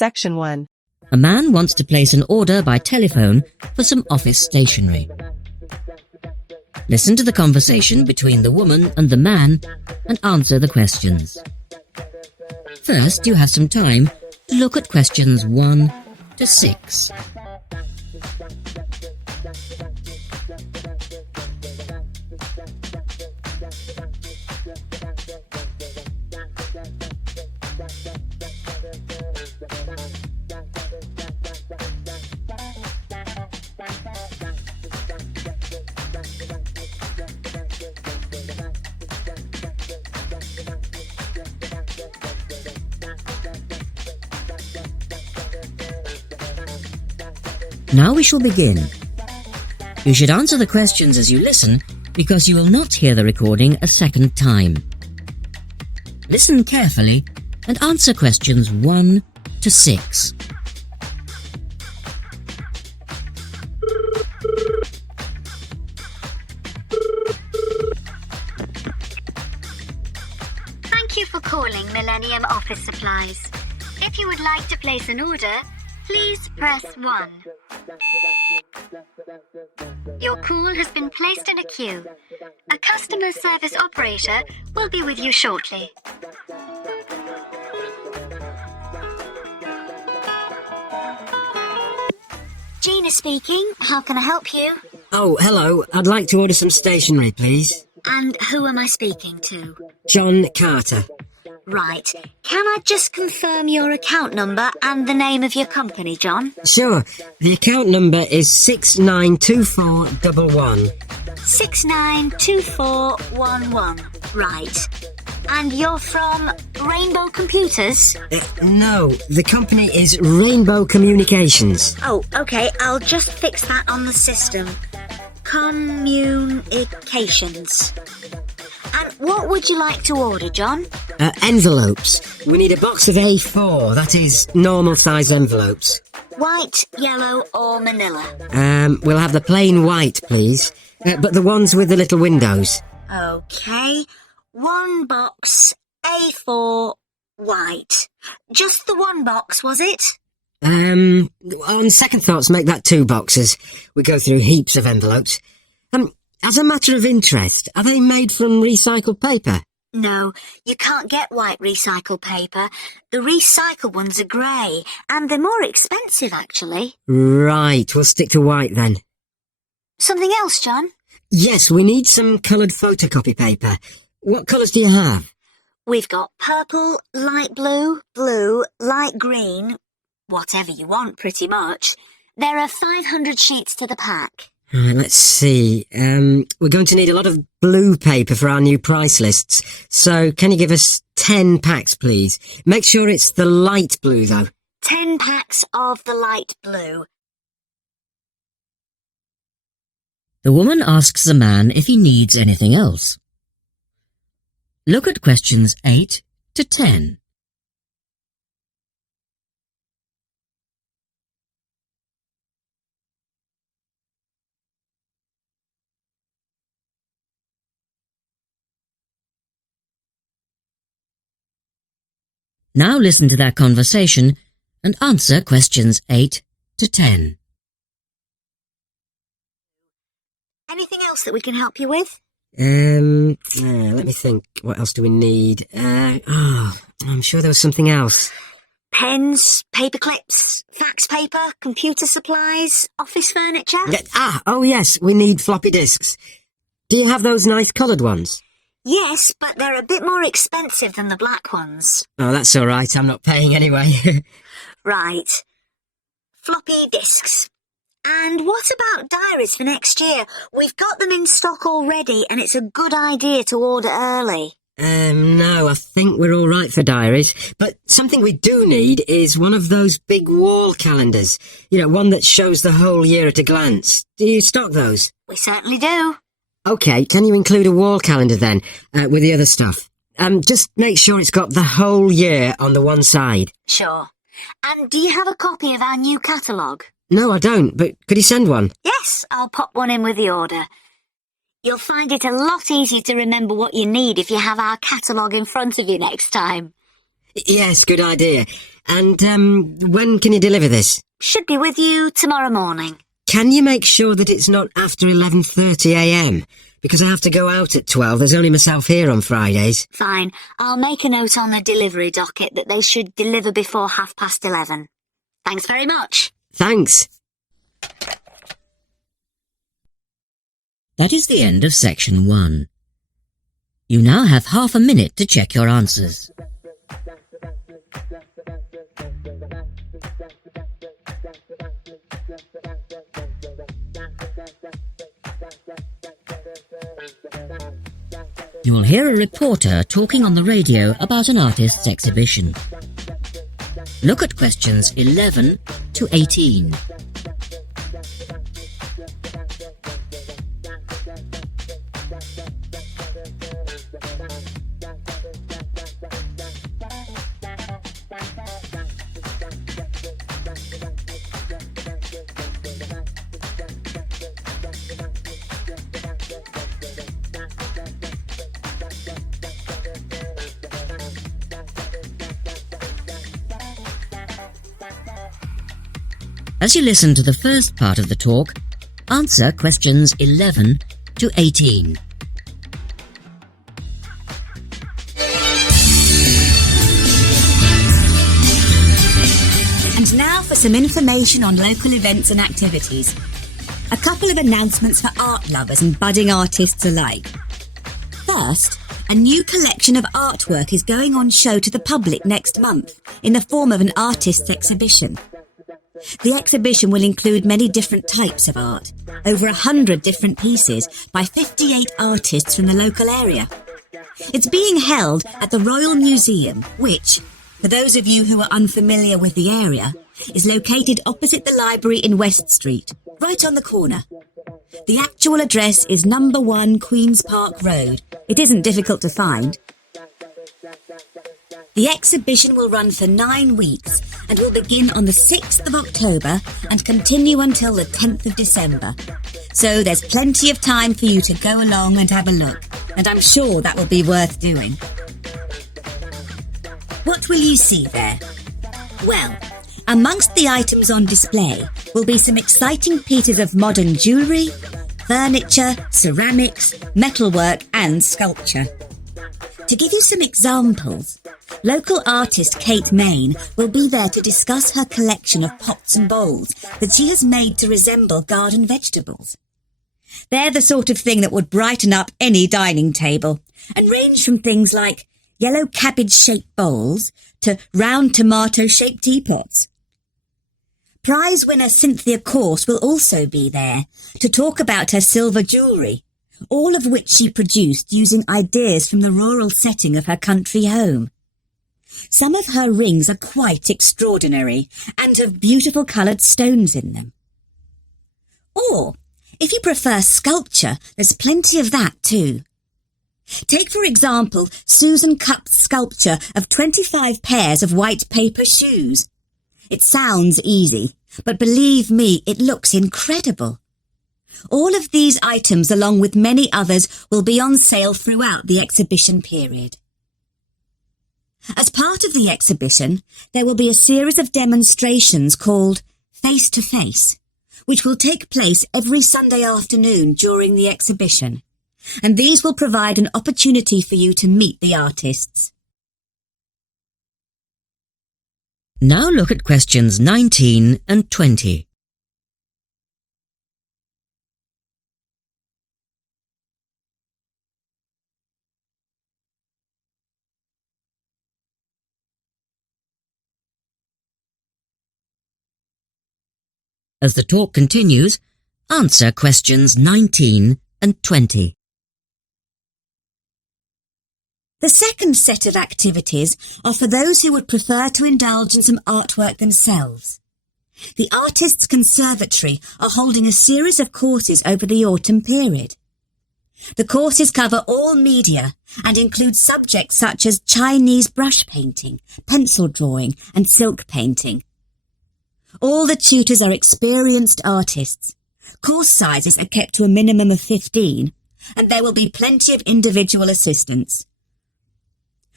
Section 1. A man wants to place an order by telephone for some office stationery. Listen to the conversation between the woman and the man and answer the questions. First, you have some time to look at questions 1 to 6. Now we shall begin. You should answer the questions as you listen because you will not hear the recording a second time. Listen carefully and answer questions 1 to 6. Thank you for calling Millennium Office Supplies. If you would like to place an order, please press 1. Your call has been placed in a queue. A customer service operator will be with you shortly. Gina speaking. How can I help you? Oh, hello. I'd like to order some stationery, please. And who am I speaking to? John Carter. Right. Can I just confirm your account number and the name of your company, John? Sure. The account number is 692411. 692411. Right. And you're from Rainbow Computers? No, the company is Rainbow Communications. Oh, okay. I'll just fix that on the system. Communications. And what would you like to order, John? Envelopes. We need a box of A4, that is, normal size envelopes. White, yellow or manila? We'll have the plain white, please. But the ones with the little windows. Okay. One box, A4, white. Just the one box, was it? On second thoughts, make that 2 boxes. We go through heaps of envelopes. As a matter of interest, are they made from recycled paper? No, you can't get white recycled paper. The recycled ones are grey, and they're more expensive, actually. Right, we'll stick to white then. Something else, John? Yes, we need some coloured photocopy paper. What colours do you have? We've got purple, light blue, blue, light green, whatever you want, pretty much. There are 500 sheets to the pack. Let's see. We're going to need a lot of blue paper for our new price lists. So can you give us 10 packs, please? Make sure it's the light blue, though. 10 packs of the light blue. The woman asks the man if he needs anything else. Look at questions 8 to 10. Now listen to that conversation and answer questions 8 to 10. Anything else that we can help you with? Let me think. What else do we need? I'm sure there was something else. Pens, paper clips, fax paper, computer supplies, office furniture? Oh yes, we need floppy disks. Do you have those nice coloured ones? Yes, but they're a bit more expensive than the black ones. Oh, that's all right. I'm not paying anyway. Right. Floppy disks. And what about diaries for next year? We've got them in stock already, and it's a good idea to order early. No, I think we're all right for diaries. But something we do need is one of those big wall calendars. You know, one that shows the whole year at a glance. Do you stock those? We certainly do. OK, can you include a wall calendar then, with the other stuff? Just make sure it's got the whole year on the one side. Sure. And do you have a copy of our new catalogue? No, I don't, but could you send one? Yes, I'll pop one in with the order. You'll find it a lot easier to remember what you need if you have our catalogue in front of you next time. Yes, good idea. And, when can you deliver this? Should be with you tomorrow morning. Can you make sure that it's not after 11:30 a.m? Because I have to go out at 12. There's only myself here on Fridays. Fine. I'll make a note on the delivery docket that they should deliver before 11:30. Thanks very much. Thanks. That is the end of section 1. You now have half a minute to check your answers. You will hear a reporter talking on the radio about an artist's exhibition. Look at questions 11 to 18. As you listen to the first part of the talk, answer questions 11 to 18. And now for some information on local events and activities. A couple of announcements for art lovers and budding artists alike. First, a new collection of artwork is going on show to the public next month in the form of an artist's exhibition. The exhibition will include many different types of art, over 100 different pieces by 58 artists from the local area. It's being held at the Royal Museum, which, for those of you who are unfamiliar with the area, is located opposite the library in West Street, right on the corner. The actual address is number 1 Queen's Park Road. It isn't difficult to find. The exhibition will run for 9 weeks and will begin on the 6th of October and continue until the 10th of December. So there's plenty of time for you to go along and have a look, and I'm sure that will be worth doing. What will you see there? Well, amongst the items on display will be some exciting pieces of modern jewellery, furniture, ceramics, metalwork and sculpture. To give you some examples, local artist Kate Main will be there to discuss her collection of pots and bowls that she has made to resemble garden vegetables. They're the sort of thing that would brighten up any dining table and range from things like yellow cabbage-shaped bowls to round tomato-shaped teapots. Prize winner Cynthia Corse will also be there to talk about her silver jewellery, all of which she produced using ideas from the rural setting of her country home. Some of her rings are quite extraordinary and have beautiful coloured stones in them. Or, if you prefer sculpture, there's plenty of that too. Take, for example, Susan Cupp's sculpture of 25 pairs of white paper shoes. It sounds easy, but believe me, it looks incredible. All of these items, along with many others, will be on sale throughout the exhibition period. As part of the exhibition, there will be a series of demonstrations called Face to Face, which will take place every Sunday afternoon during the exhibition, and these will provide an opportunity for you to meet the artists. Now look at questions 19 and 20. As the talk continues, answer questions 19 and 20. The second set of activities are for those who would prefer to indulge in some artwork themselves. The Artists' Conservatory are holding a series of courses over the autumn period. The courses cover all media and include subjects such as Chinese brush painting, pencil drawing and silk painting. All the tutors are experienced artists. Course sizes are kept to a minimum of 15, and there will be plenty of individual assistance.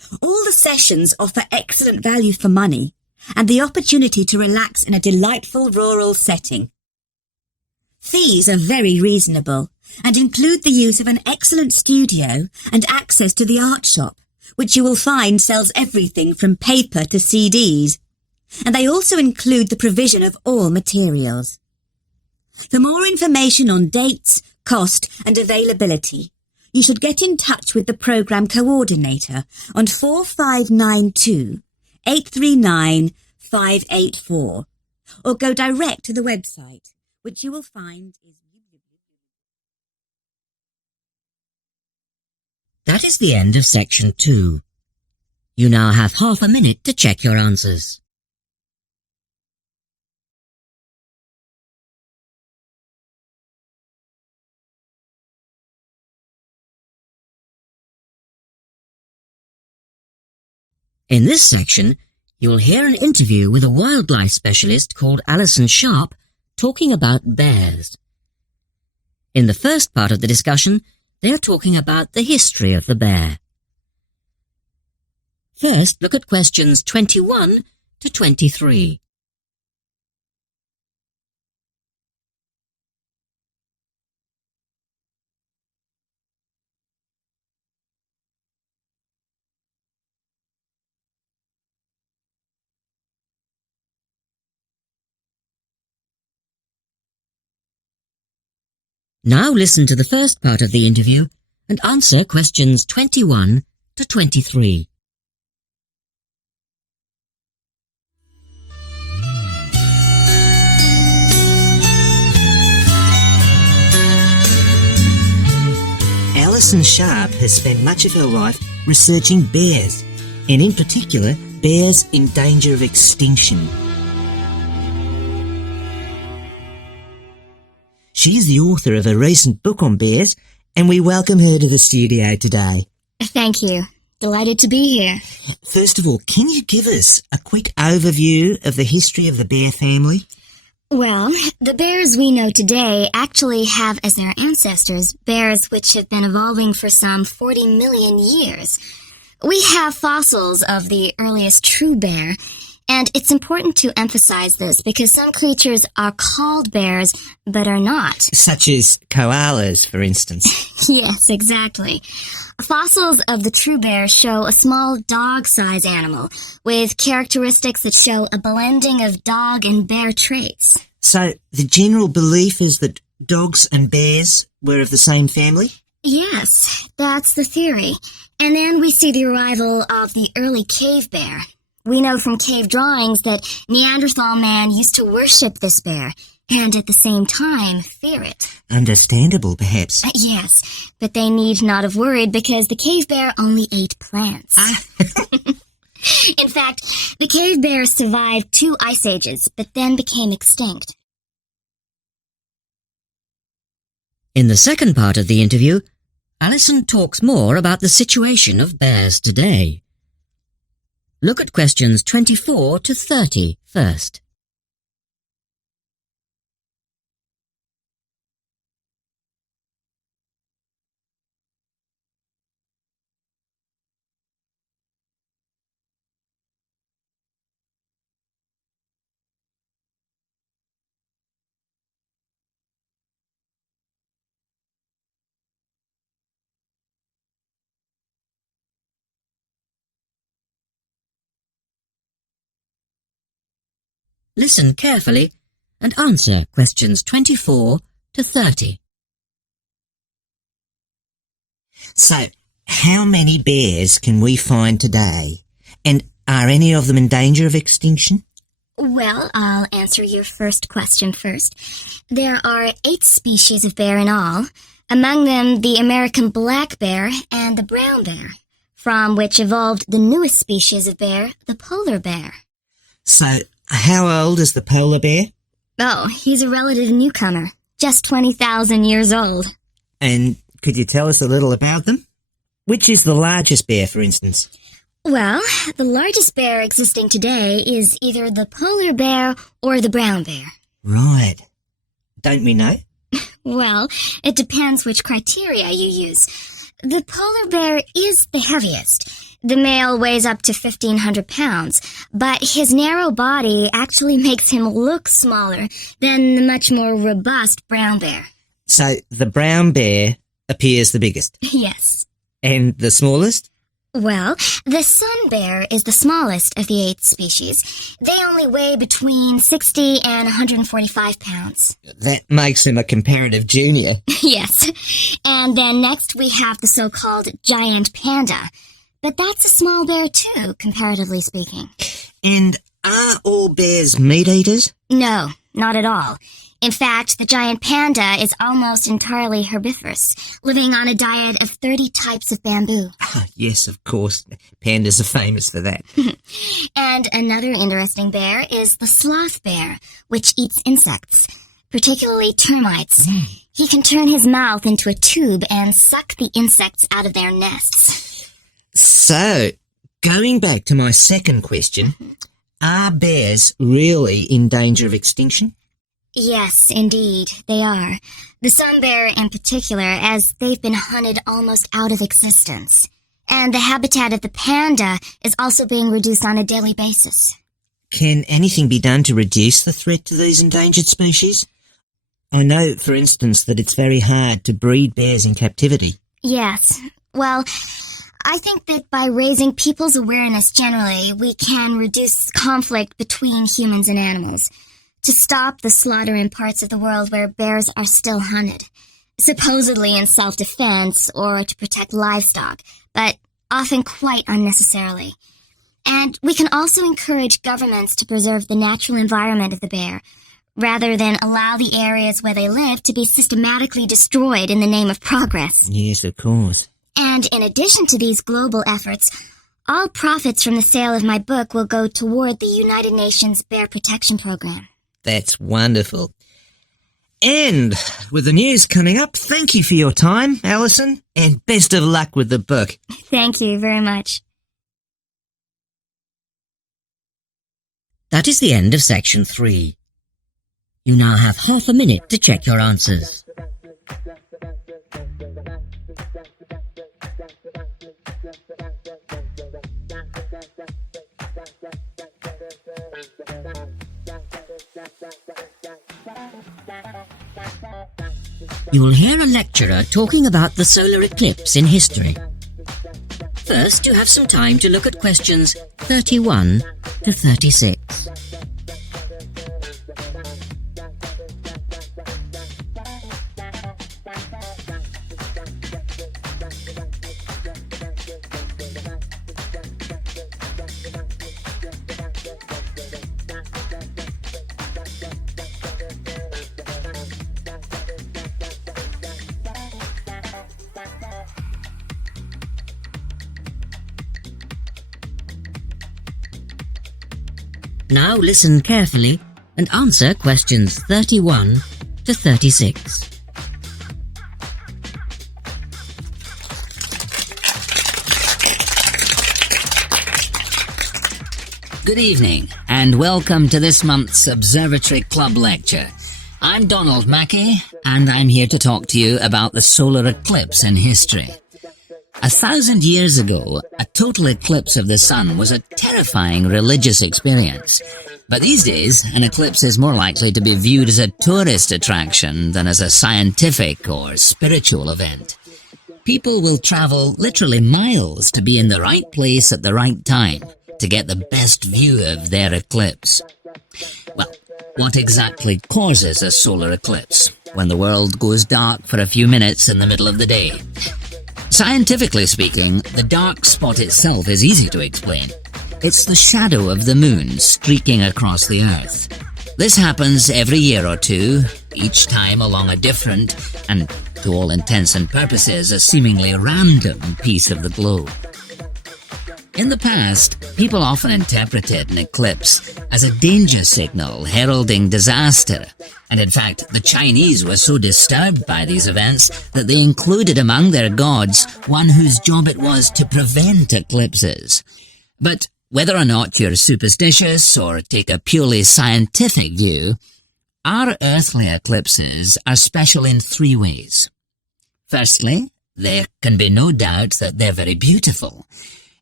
All the sessions offer excellent value for money and the opportunity to relax in a delightful rural setting. Fees are very reasonable and include the use of an excellent studio and access to the art shop, which you will find sells everything from paper to CDs. And they also include the provision of all materials. For more information on dates, cost and availability, you should get in touch with the programme coordinator on 4592 839 584 or go direct to the website, which you will find is... That is the end of section 2. You now have half a minute to check your answers. In this section, you will hear an interview with a wildlife specialist called Alison Sharp talking about bears. In the first part of the discussion, they are talking about the history of the bear. First, look at questions 21 to 23. Now listen to the first part of the interview and answer questions 21 to 23. Alison Sharp has spent much of her life researching bears, and in particular, bears in danger of extinction. She is the author of a recent book on bears, and we welcome her to the studio today. Thank you. Delighted to be here. First of all, can you give us a quick overview of the history of the bear family? Well, the bears we know today actually have as their ancestors bears which have been evolving for some 40 million years. We have fossils of the earliest true bear, and it's important to emphasize this because some creatures are called bears but are not. Such as koalas, for instance. Yes, exactly. Fossils of the true bear show a small dog-sized animal with characteristics that show a blending of dog and bear traits. So the general belief is that dogs and bears were of the same family? Yes, that's the theory. And then we see the arrival of the early cave bear. We know from cave drawings that Neanderthal man used to worship this bear, and at the same time fear it. Understandable, perhaps. Yes, but they need not have worried because the cave bear only ate plants. In fact, the cave bear survived 2 ice ages, but then became extinct. In the second part of the interview, Alison talks more about the situation of bears today. Look at questions 24 to 30 first. Listen carefully and answer questions 24 to 30. So, how many bears can we find today? And are any of them in danger of extinction? Well, I'll answer your first question first. There are 8 species of bear in all, among them the American black bear and the brown bear, from which evolved the newest species of bear, the polar bear. So, how old is the polar bear? Oh, he's a relative newcomer, just 20,000 years old. And could you tell us a little about them? Which is the largest bear, for instance? Well, the largest bear existing today is either the polar bear or the brown bear. Right. Don't we know? Well, it depends which criteria you use. The polar bear is the heaviest. The male weighs up to 1,500 pounds, but his narrow body actually makes him look smaller than the much more robust brown bear. So the brown bear appears the biggest. Yes. And the smallest? Well, the sun bear is the smallest of the 8 species. They only weigh between 60 and 145 pounds. That makes him a comparative junior. Yes. And then next we have the so-called giant panda. But that's a small bear too, comparatively speaking. And are all bears meat eaters? No, not at all. In fact, the giant panda is almost entirely herbivorous, living on a diet of 30 types of bamboo. Yes, of course. Pandas are famous for that. And another interesting bear is the sloth bear, which eats insects, particularly termites. He can turn his mouth into a tube and suck the insects out of their nests. So, going back to my second question, are bears really in danger of extinction? Yes, indeed, they are. The sun bear in particular, as they've been hunted almost out of existence. And the habitat of the panda is also being reduced on a daily basis. Can anything be done to reduce the threat to these endangered species? I know, for instance, that it's very hard to breed bears in captivity. Yes. Well, I think that by raising people's awareness generally, we can reduce conflict between humans and animals, to stop the slaughter in parts of the world where bears are still hunted, supposedly in self-defense or to protect livestock, but often quite unnecessarily. And we can also encourage governments to preserve the natural environment of the bear, rather than allow the areas where they live to be systematically destroyed in the name of progress. Yes, of course. And in addition to these global efforts, all profits from the sale of my book will go toward the United Nations Bear Protection Program. That's wonderful. And with the news coming up, thank you for your time, Alison, and best of luck with the book. Thank you very much. That is the end of section 3. You now have half a minute to check your answers. You will hear a lecturer talking about the solar eclipse in history. First, you have some time to look at questions 31 to 36. Now listen carefully and answer questions 31 to 36. Good evening, and welcome to this month's Observatory Club lecture. I'm Donald Mackey, and I'm here to talk to you about the solar eclipse in history. 1,000 years ago, a total eclipse of the sun was a terrifying religious experience. But these days, an eclipse is more likely to be viewed as a tourist attraction than as a scientific or spiritual event. People will travel literally miles to be in the right place at the right time to get the best view of their eclipse. Well, what exactly causes a solar eclipse when the world goes dark for a few minutes in the middle of the day? Scientifically speaking, the dark spot itself is easy to explain. It's the shadow of the moon streaking across the Earth. This happens every year or two, each time along a different, and to all intents and purposes, a seemingly random piece of the globe. In the past, people often interpreted an eclipse as a danger signal heralding disaster, and in fact, the Chinese were so disturbed by these events that they included among their gods one whose job it was to prevent eclipses. But whether or not you're superstitious or take a purely scientific view, our earthly eclipses are special in 3 ways. Firstly, there can be no doubt that they're very beautiful.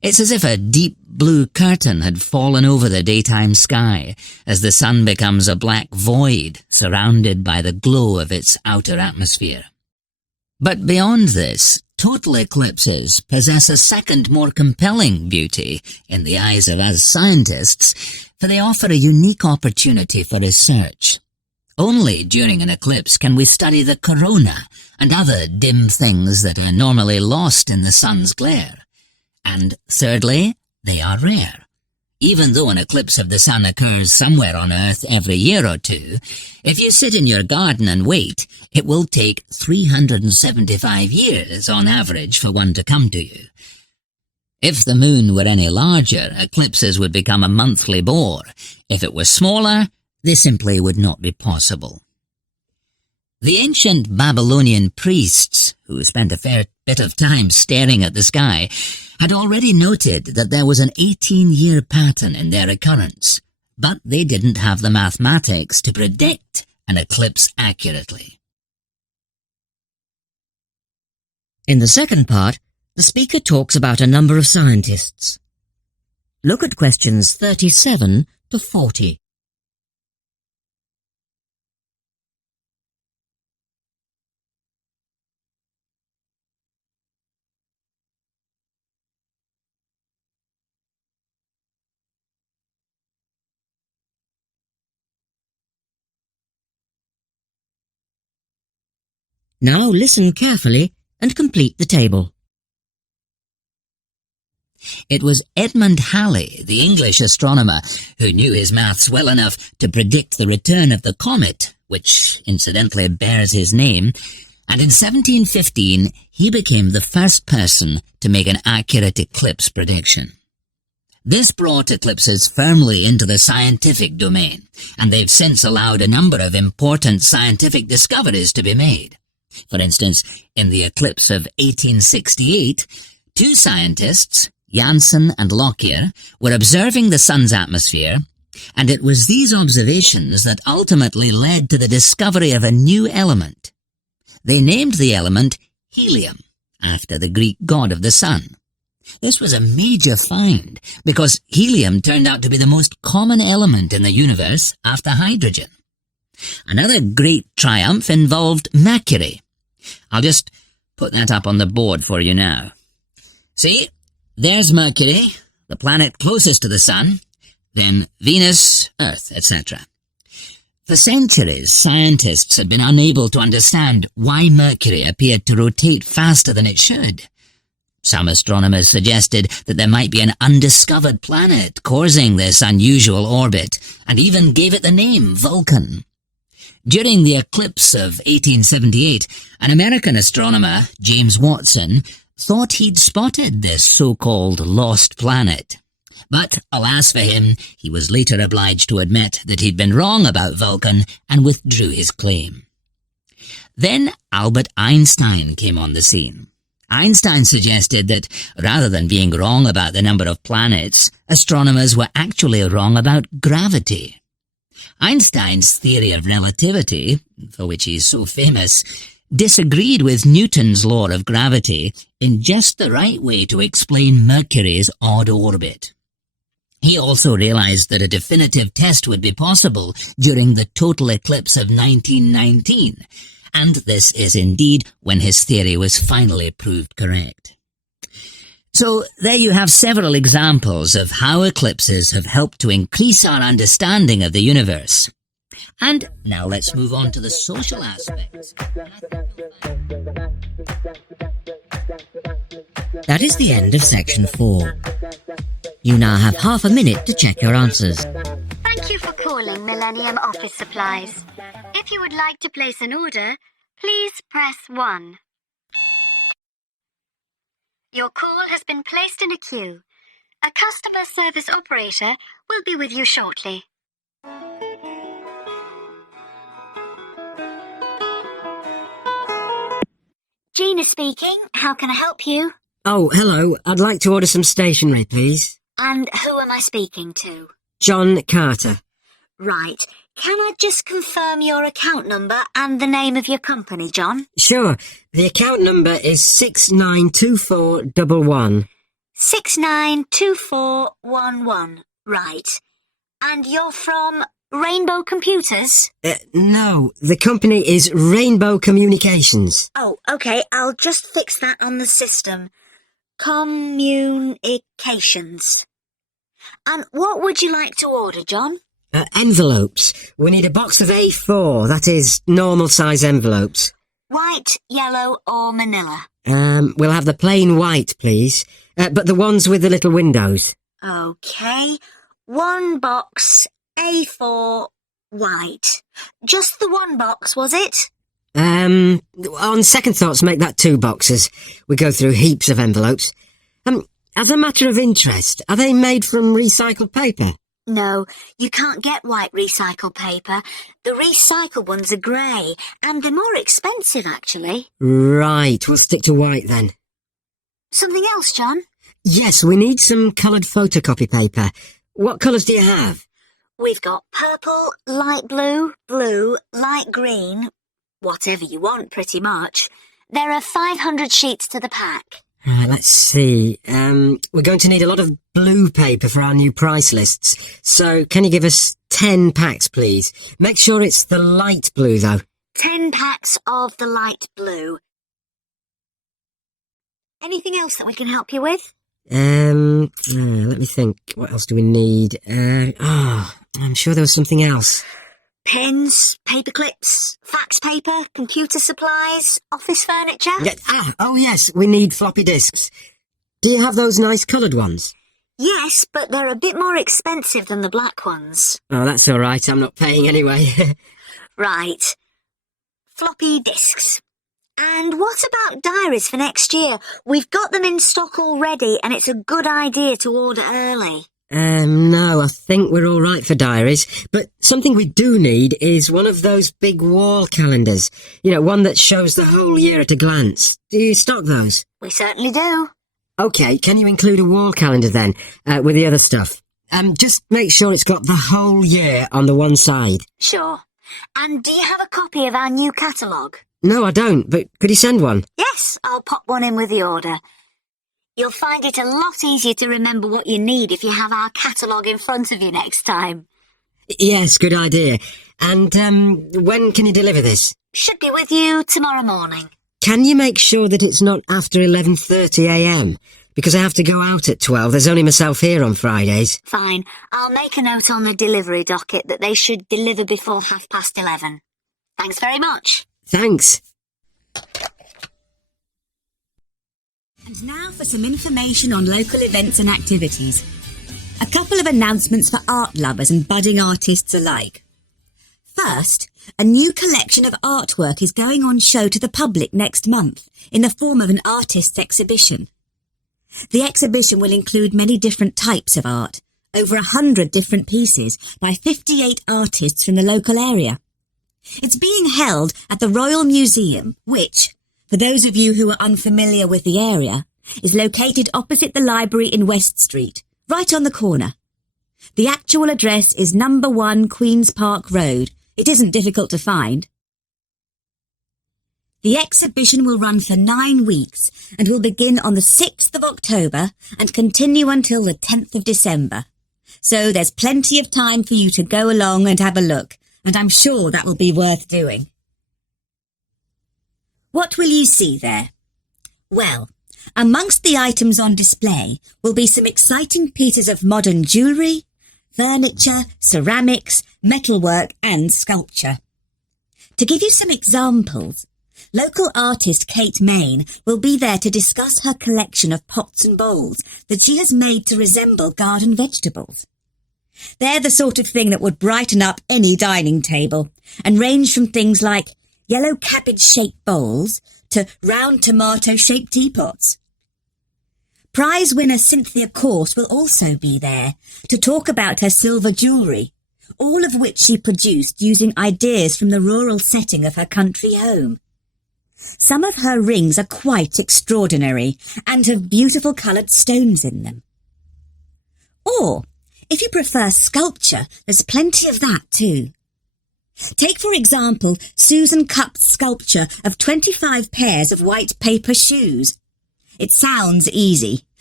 It's as if a deep blue curtain had fallen over the daytime sky as the sun becomes a black void surrounded by the glow of its outer atmosphere. But beyond this, total eclipses possess a second, more compelling beauty in the eyes of us scientists, for they offer a unique opportunity for research. Only during an eclipse can we study the corona and other dim things that are normally lost in the sun's glare. And thirdly, they are rare. Even though an eclipse of the sun occurs somewhere on Earth every year or two, if you sit in your garden and wait, it will take 375 years on average for one to come to you. If the moon were any larger, eclipses would become a monthly bore. If it were smaller, they simply would not be possible. The ancient Babylonian priests, who spent a fair bit of time staring at the sky, had already noted that there was an 18-year pattern in their occurrence, but they didn't have the mathematics to predict an eclipse accurately. In the second part, the speaker talks about a number of scientists. Look at questions 37 to 40. Now listen carefully and complete the table. It was Edmund Halley, the English astronomer, who knew his maths well enough to predict the return of the comet, which incidentally bears his name, and in 1715 he became the first person to make an accurate eclipse prediction. This brought eclipses firmly into the scientific domain, and they've since allowed a number of important scientific discoveries to be made. For instance, in the eclipse of 1868, two scientists, Janssen and Lockyer, were observing the sun's atmosphere, and it was these observations that ultimately led to the discovery of a new element. They named the element helium, after the Greek god of the sun. This was a major find, because helium turned out to be the most common element in the universe after hydrogen. Another great triumph involved Mercury. I'll just put that up on the board for you now. See, there's Mercury, the planet closest to the sun, then Venus, Earth, etc. For centuries, scientists had been unable to understand why Mercury appeared to rotate faster than it should. Some astronomers suggested that there might be an undiscovered planet causing this unusual orbit, and even gave it the name Vulcan. During the eclipse of 1878, an American astronomer, James Watson, thought he'd spotted this so-called lost planet. But, alas for him, he was later obliged to admit that he'd been wrong about Vulcan and withdrew his claim. Then Albert Einstein came on the scene. Einstein suggested that, rather than being wrong about the number of planets, astronomers were actually wrong about gravity. Einstein's theory of relativity, for which he's so famous, disagreed with Newton's law of gravity in just the right way to explain Mercury's odd orbit. He also realized that a definitive test would be possible during the total eclipse of 1919, and this is indeed when his theory was finally proved correct. So there you have several examples of how eclipses have helped to increase our understanding of the universe. And now let's move on to the social aspects. That is the end of section 4. You now have half a minute to check your answers. Thank you for calling Millennium Office Supplies. If you would like to place an order, please press 1. Your call has been placed in a queue. A customer service operator will be with you shortly. Gina speaking. How can I help you? Oh, hello. I'd like to order some stationery, please. And who am I speaking to? John Carter. Right. Can I just confirm your account number and the name of your company, John? Sure. The account number is 692411. 692411. Right. And you're from Rainbow Computers? No, the company is Rainbow Communications. Oh, okay, I'll just fix that on the system. Communications. And what would you like to order, John? Envelopes. We need a box of A4, that is, normal size envelopes. White, yellow or manila? We'll have the plain white, please. But the ones with the little windows. Okay. One box, A4, white. Just the one box, was it? On second thoughts, make that 2 boxes. We go through heaps of envelopes. As a matter of interest, are they made from recycled paper? No, you can't get white recycled paper. The recycled ones are grey, and they're more expensive, actually. Right, we'll stick to white then. Something else, John? Yes, we need some coloured photocopy paper. What colours do you have? We've got purple, light blue, blue, light green, whatever you want, pretty much. There are 500 sheets to the pack. Right, let's see. We're going to need a lot of blue paper for our new price lists. So, can you give us 10 packs, please? Make sure it's the light blue, though. 10 packs of the light blue. Anything else that we can help you with? Let me think. What else do we need? I'm sure there was something else. Pens, paper clips, fax paper, computer supplies, office furniture. Oh yes, we need floppy disks. Do you have those nice coloured ones? Yes, but they're a bit more expensive than the black ones. Oh, that's all right. I'm not paying anyway. Right. Floppy disks. And what about diaries for next year? We've got them in stock already, and it's a good idea to order early. No, I think we're all right for diaries. But something we do need is one of those big wall calendars. You know, one that shows the whole year at a glance. Do you stock those? We certainly do. OK, can you include a wall calendar then, with the other stuff? Just make sure it's got the whole year on the one side. Sure. And do you have a copy of our new catalogue? No, I don't, but could you send one? Yes, I'll pop one in with the order. You'll find it a lot easier to remember what you need if you have our catalogue in front of you next time. Yes, good idea. And, when can you deliver this? Should be with you tomorrow morning. Can you make sure that it's not after 11:30 a.m? Because I have to go out at 12. There's only myself here on Fridays. Fine. I'll make a note on the delivery docket that they should deliver before 11:30. Thanks very much. Thanks. And now for some information on local events and activities. A couple of announcements for art lovers and budding artists alike. First, a new collection of artwork is going on show to the public next month in the form of an artist's exhibition. The exhibition will include many different types of art, over 100 different pieces by 58 artists from the local area. It's being held at the Royal Museum, which, for those of you who are unfamiliar with the area, is located opposite the library in West Street, right on the corner. The actual address is number 1 Queen's Park Road. It isn't difficult to find. The exhibition will run for 9 weeks and will begin on the 6th of October and continue until the 10th of December. So there's plenty of time for you to go along and have a look, and I'm sure that will be worth doing. What will you see there? Well, amongst the items on display will be some exciting pieces of modern jewellery, furniture, ceramics, metalwork and sculpture. To give you some examples, local artist Kate Main will be there to discuss her collection of pots and bowls that she has made to resemble garden vegetables. They're the sort of thing that would brighten up any dining table and range from things like yellow cabbage-shaped bowls to round tomato-shaped teapots. Prize winner Cynthia Corse will also be there to talk about her silver jewellery, all of which she produced using ideas from the rural setting of her country home. Some of her rings are quite extraordinary and have beautiful coloured stones in them. Or, if you prefer sculpture, there's plenty of that too. Take, for example, Susan Cupp's sculpture of 25 pairs of white paper shoes. It sounds easy,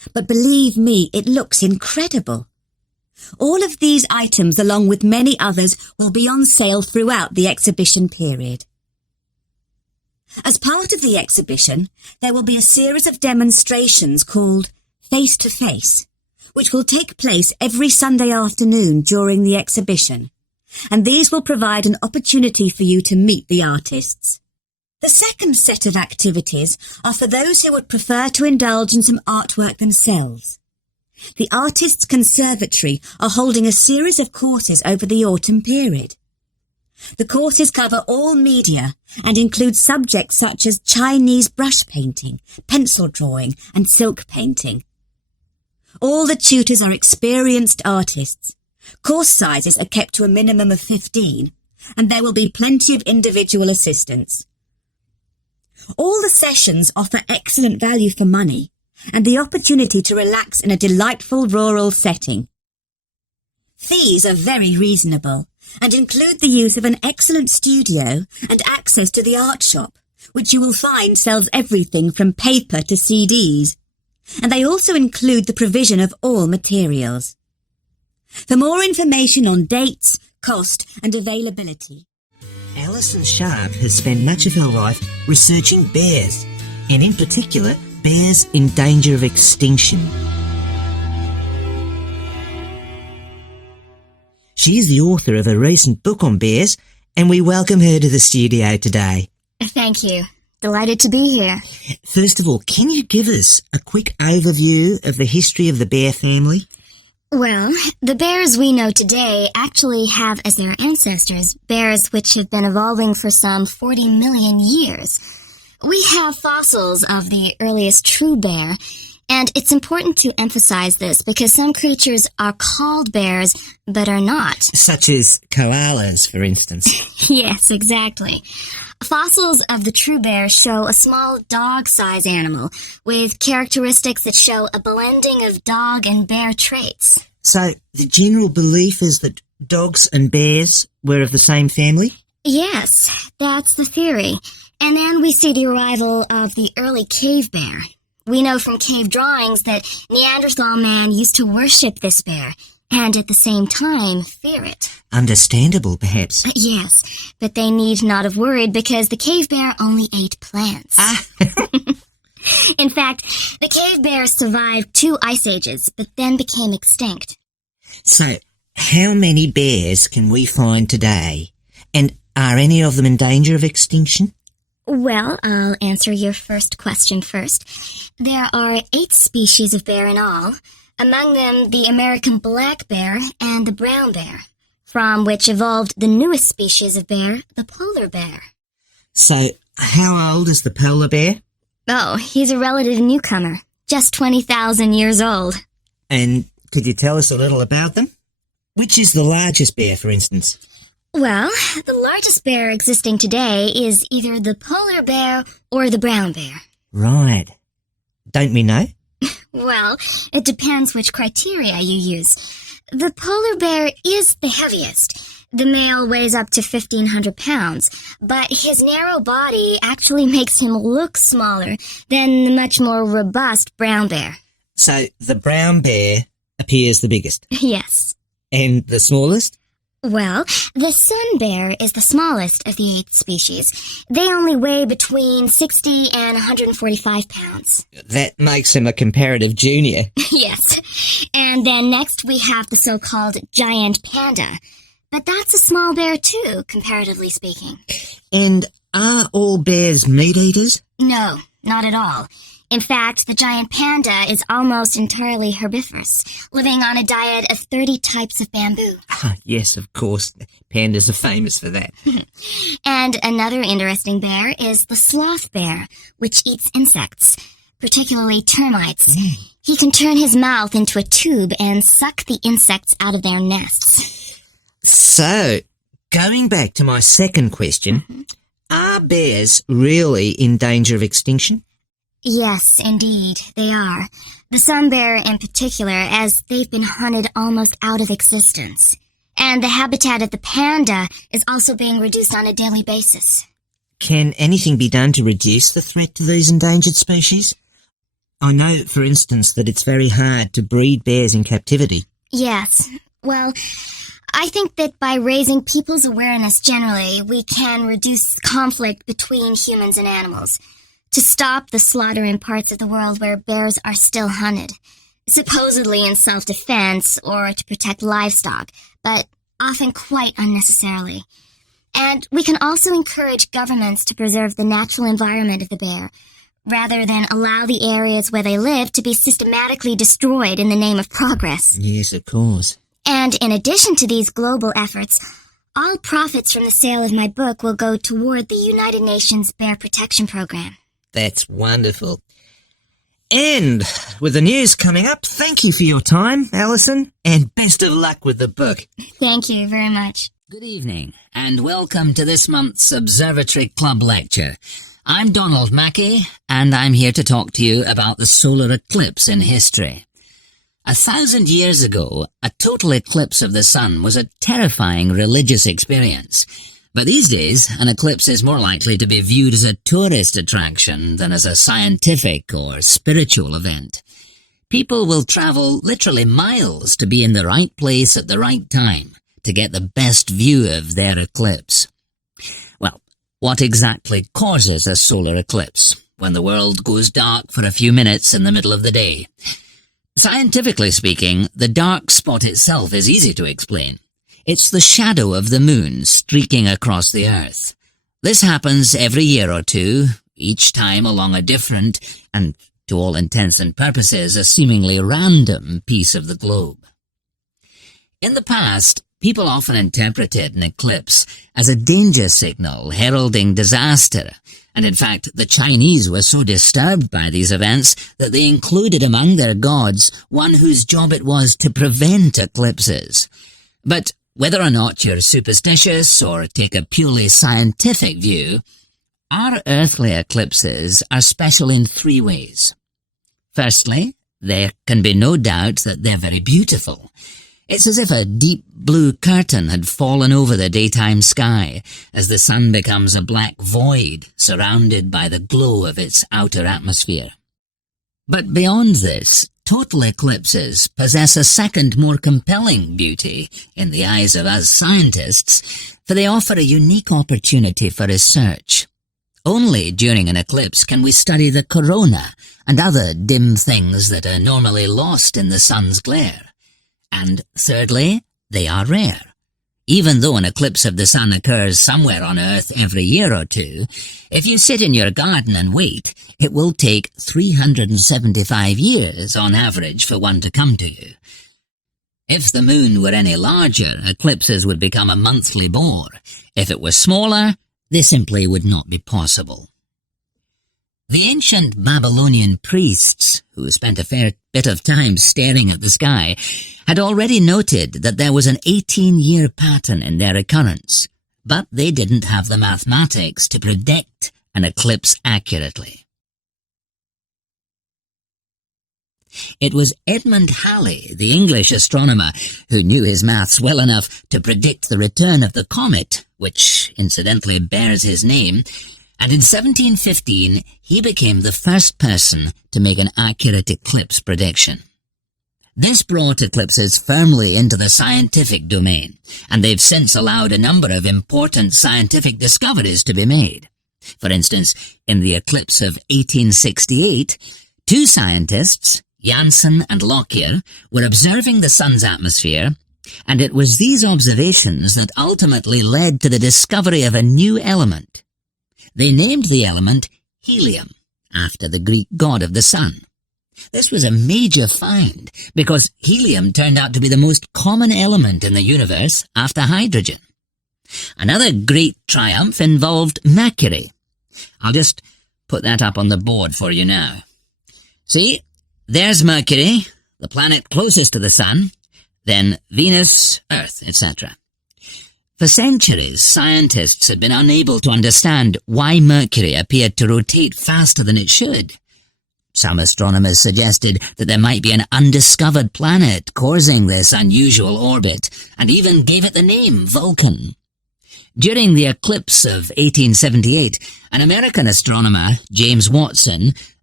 but believe me, it looks incredible. All of these items, along with many others, will be on sale throughout the exhibition period. As part of the exhibition, there will be a series of demonstrations called Face to Face, which will take place every Sunday afternoon during the exhibition, and these will provide an opportunity for you to meet the artists. The second set of activities are for those who would prefer to indulge in some artwork themselves. The Artists' Conservatory are holding a series of courses over the autumn period. The courses cover all media and include subjects such as Chinese brush painting, pencil drawing, and silk painting. All the tutors are experienced artists. Course sizes are kept to a minimum of 15, and there will be plenty of individual assistance. All the sessions offer excellent value for money and the opportunity to relax in a delightful rural setting. Fees are very reasonable and include the use of an excellent studio and access to the art shop, which you will find sells everything from paper to CDs. And they also include the provision of all materials. For more information on dates, cost and availability, Alison Sharp has spent much of her life researching bears, and in particular, bears in danger of extinction. She is the author of a recent book on bears, and we welcome her to the studio today. Thank you. Delighted to be here. First of all, can you give us a quick overview of the history of the bear family? Well, the bears we know today actually have as their ancestors bears which have been evolving for some 40 million years. We have fossils of the earliest true bear, and it's important to emphasize this because some creatures are called bears but are not. Such as koalas, for instance. Yes, exactly. Fossils of the true bear show a small dog-size animal with characteristics that show a blending of dog and bear traits. So, the general belief is that dogs and bears were of the same family? Yes, that's the theory. And then we see the arrival of the early cave bear. We know from cave drawings that Neanderthal man used to worship this bear, and at the same time fear it. Understandable, perhaps. Yes, but they need not have worried because the cave bear only ate plants. In fact, the cave bear survived 2 ice ages, but then became extinct. So, how many bears can we find today? And are any of them in danger of extinction? Well, I'll answer your first question first. There are 8 species of bear in all, among them the American black bear and the brown bear, from which evolved the newest species of bear, the polar bear. So, how old is the polar bear? Oh, he's a relative newcomer, just 20,000 years old. And could you tell us a little about them? Which is the largest bear, for instance? Well, the largest bear existing today is either the polar bear or the brown bear. Right. Don't we know? Well, it depends which criteria you use. The polar bear is the heaviest. The male weighs up to 1,500 pounds, but his narrow body actually makes him look smaller than the much more robust brown bear. So, the brown bear appears the biggest. Yes. And the smallest? Well, the sun bear is the smallest of the 8 species. They only weigh between 60 and 145 pounds. That makes him a comparative junior. Yes. And then next we have the so-called giant panda. But that's a small bear too, comparatively speaking. And are all bears meat eaters? No, not at all. In fact, the giant panda is almost entirely herbivorous, living on a diet of 30 types of bamboo. Ah, yes, of course. Pandas are famous for that. And another interesting bear is the sloth bear, which eats insects, particularly termites. He can turn his mouth into a tube and suck the insects out of their nests. So, going back to my second question, are bears really in danger of extinction? Yes, indeed, they are. The sun bear in particular, as they've been hunted almost out of existence. And the habitat of the panda is also being reduced on a daily basis. Can anything be done to reduce the threat to these endangered species? I know, for instance, that it's very hard to breed bears in captivity. Yes. Well, I think that by raising people's awareness generally, we can reduce conflict between humans and animals, to stop the slaughter in parts of the world where bears are still hunted, supposedly in self-defense or to protect livestock, but often quite unnecessarily. And we can also encourage governments to preserve the natural environment of the bear, rather than allow the areas where they live to be systematically destroyed in the name of progress. Yes, of course. And in addition to these global efforts, all profits from the sale of my book will go toward the United Nations Bear Protection Program. That's wonderful. And with the news coming up, thank you for your time, Alison, and best of luck with the book. Thank you very much. Good evening, and welcome to this month's Observatory Club lecture. I'm Donald Mackey, and I'm here to talk to you about the solar eclipse in history. 1,000 years ago, a total eclipse of the sun was a terrifying religious experience. But these days, an eclipse is more likely to be viewed as a tourist attraction than as a scientific or spiritual event. People will travel literally miles to be in the right place at the right time to get the best view of their eclipse. Well, what exactly causes a solar eclipse when the world goes dark for a few minutes in the middle of the day? Scientifically speaking, the dark spot itself is easy to explain. It's the shadow of the moon streaking across the Earth. This happens every year or two, each time along a different, and to all intents and purposes, a seemingly random piece of the globe. In the past, people often interpreted an eclipse as a danger signal heralding disaster, and in fact, the Chinese were so disturbed by these events that they included among their gods one whose job it was to prevent eclipses. But whether or not you're superstitious or take a purely scientific view, our earthly eclipses are special in three ways. Firstly, there can be no doubt that they're very beautiful. It's as if a deep blue curtain had fallen over the daytime sky as the sun becomes a black void surrounded by the glow of its outer atmosphere. But beyond this, total eclipses possess a second, more compelling beauty in the eyes of us scientists, for they offer a unique opportunity for research. Only during an eclipse can we study the corona and other dim things that are normally lost in the sun's glare. And thirdly, they are rare. Even though an eclipse of the sun occurs somewhere on Earth every year or two, if you sit in your garden and wait, it will take 375 years on average for one to come to you. If the moon were any larger, eclipses would become a monthly bore. If it were smaller, they simply would not be possible. The ancient Babylonian priests, who spent a fair bit of time staring at the sky, had already noted that there was an 18-year pattern in their occurrence, but they didn't have the mathematics to predict an eclipse accurately. It was Edmund Halley, the English astronomer, who knew his maths well enough to predict the return of the comet, which incidentally bears his name, and in 1715 he became the first person to make an accurate eclipse prediction. This brought eclipses firmly into the scientific domain, and they've since allowed a number of important scientific discoveries to be made. For instance, in the eclipse of 1868, two scientists, Janssen and Lockyer, were observing the sun's atmosphere, and it was these observations that ultimately led to the discovery of a new element. They named the element helium, after the Greek god of the sun. This was a major find, because helium turned out to be the most common element in the universe after hydrogen. Another great triumph involved Mercury. I'll just put that up on the board for you now. See, there's Mercury, the planet closest to the sun, then Venus, Earth, etc. For centuries, scientists had been unable to understand why Mercury appeared to rotate faster than it should. Some astronomers suggested that there might be an undiscovered planet causing this unusual orbit, and even gave it the name Vulcan. During the eclipse of 1878, an American astronomer, James Watson,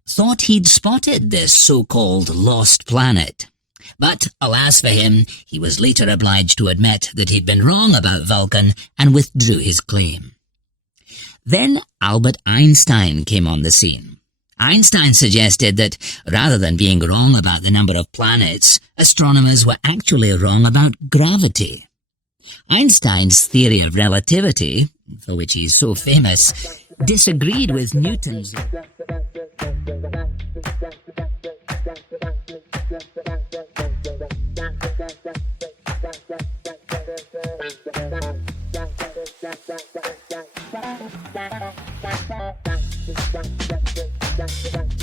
thought he'd spotted this so-called lost planet. But, alas for him, he was later obliged to admit that he'd been wrong about Vulcan and withdrew his claim. Then Albert Einstein came on the scene. Einstein suggested that, rather than being wrong about the number of planets, astronomers were actually wrong about gravity. Einstein's theory of relativity, for which he's so famous, disagreed with Newton's.